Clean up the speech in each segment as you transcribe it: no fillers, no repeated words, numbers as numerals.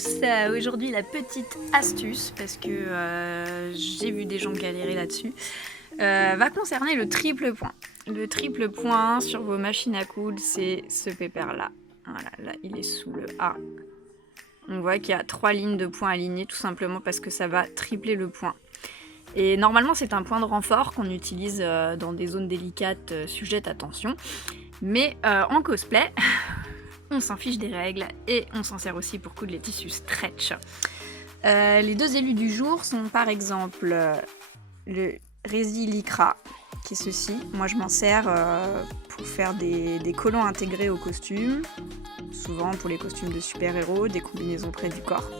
tous, aujourd'hui la petite astuce, parce que j'ai vu des gens galérer là-dessus, va concerner le triple point. Le triple point sur vos machines à coudre, c'est ce pépère-là. Voilà, là il est sous le A. On voit qu'il y a 3 lignes de points alignées, tout simplement parce que ça va tripler le point. Et normalement c'est un point de renfort qu'on utilise dans des zones délicates sujettes à tension. Mais en cosplay, on s'en fiche des règles et on s'en sert aussi pour coudre les tissus stretch. Les deux élus du jour sont par exemple le Resi Lycra, qui est ceci. Moi je m'en sers pour faire des collants intégrés aux costumes, souvent pour les costumes de super-héros, des combinaisons près du corps.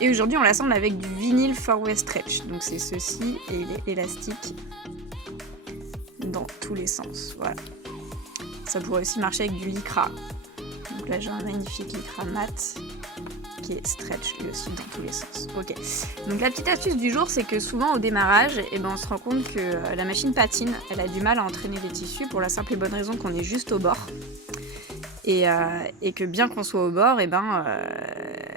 Et aujourd'hui on l'assemble avec du vinyle 4-way stretch, donc c'est ceci et il est élastique dans tous les sens. Voilà. Ça pourrait aussi marcher avec du lycra. Donc là j'ai un magnifique lycra mat qui est stretch lui aussi dans tous les sens. Ok. Donc la petite astuce du jour, c'est que souvent au démarrage, on se rend compte que la machine patine, elle a du mal à entraîner les tissus pour la simple et bonne raison qu'on est juste au bord. Et que bien qu'on soit au bord,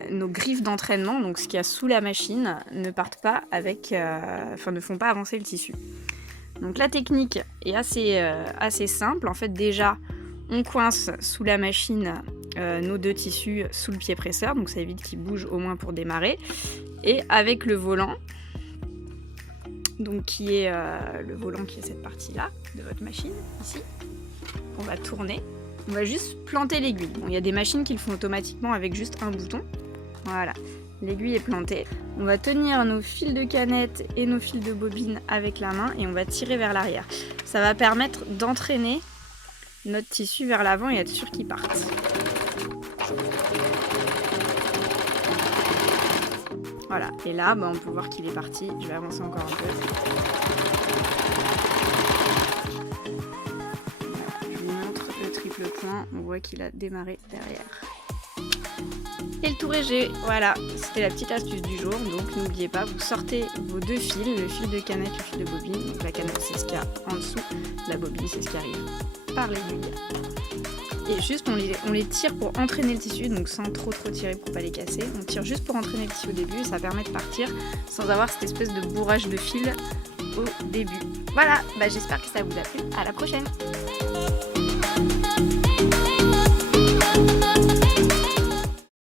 nos griffes d'entraînement, donc ce qu'il y a sous la machine, ne partent pas avec, ne font pas avancer le tissu. Donc la technique est assez simple. En fait, déjà, on coince sous la machine nos deux tissus sous le pied presseur, donc ça évite qu'ils bougent au moins pour démarrer. Et avec le volant, donc qui est le volant qui est cette partie-là de votre machine, ici, on va tourner. On va juste planter l'aiguille. Bon, il y a des machines qui le font automatiquement avec juste un bouton. Voilà. L'aiguille est plantée. On va tenir nos fils de canette et nos fils de bobine avec la main et on va tirer vers l'arrière. Ça va permettre d'entraîner notre tissu vers l'avant et être sûr qu'il parte. Voilà, et là, on peut voir qu'il est parti. Je vais avancer encore un peu. Voilà, je vous montre le triple point. On voit qu'il a démarré derrière. Et le tour est G, voilà, c'était la petite astuce du jour, donc n'oubliez pas, vous sortez vos deux fils, le fil de canette, le fil de bobine, donc la canette c'est ce qu'il y a en dessous, la bobine c'est ce qui arrive par l'aiguille. Et juste on les tire pour entraîner le tissu, donc sans trop tirer pour pas les casser, on tire juste pour entraîner le tissu au début et ça permet de partir sans avoir cette espèce de bourrage de fil au début. Voilà, j'espère que ça vous a plu, à la prochaine.